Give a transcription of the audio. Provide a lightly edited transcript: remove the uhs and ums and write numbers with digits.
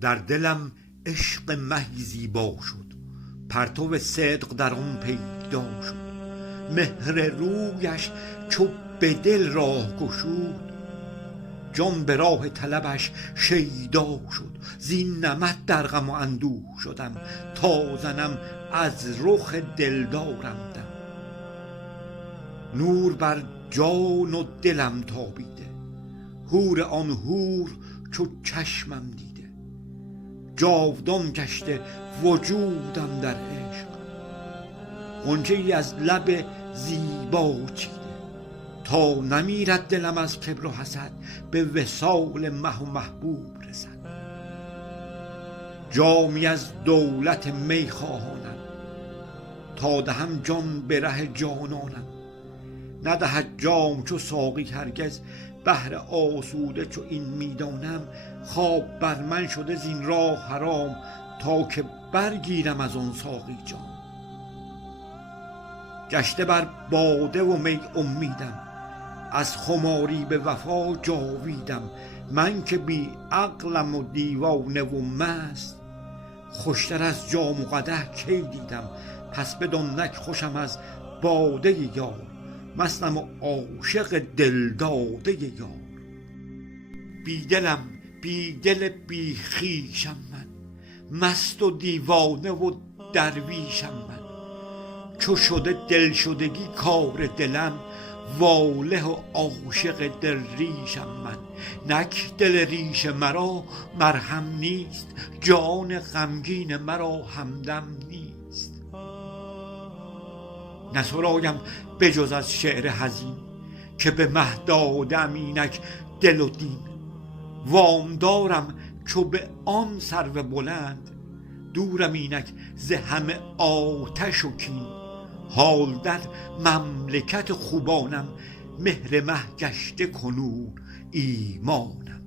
در دلم عشق مهی زیبا شد، پرتو صدق در آن پیدا شد. مهر رویش چو به دل راه گشود، جان به راه طلبش شیدا شد. زین نمط در غم و اندوه شدم، تا زنم از رخ دلدارم دم. نور بر جان و دلم تابیده، حور آن حور چو چشمم دیده. جاودان گشته وجودم در عشق، غنچه ای از لب زیبا چیده. تا نمیرد دلم از کبر و حسد، به وصال مه و محبوب رسد. جامی از دولت می خواهانم، تا دهم جان به ره جانانم. ندهد جام چو ساقی هرگز، بهر آسوده چو این میدانم. خواب بر من شده زین راه حرام، تا که برگیرم از آن ساقی جام. گشته بر باده و می امیدم، از خماری به وفا جاویدم. من که بی عقلم و دیوانه و مست، خوشتر از جام و قدح کی دیدم. پس بدان نک خوشم از باده یار، مستم و عاشق دلداده یار. بیدلم بی دل بی خویشم من، مست و دیوانه و درویشم من. چو شده دل شدگی کار دلم، واله و عاشق دل ریشم من. نک دل ریش مرا مرهم نیست، جان غمگین مرا همدم نیست. نسرایم بجز از شعر حزین، که به مه دادم اینک دل و دین. وام دارم چو به آن سرو بلند، دورم اینک ز همه آتش و کین. حال در مملکت خوبانم، مهر مه گشته کنون ایمانم.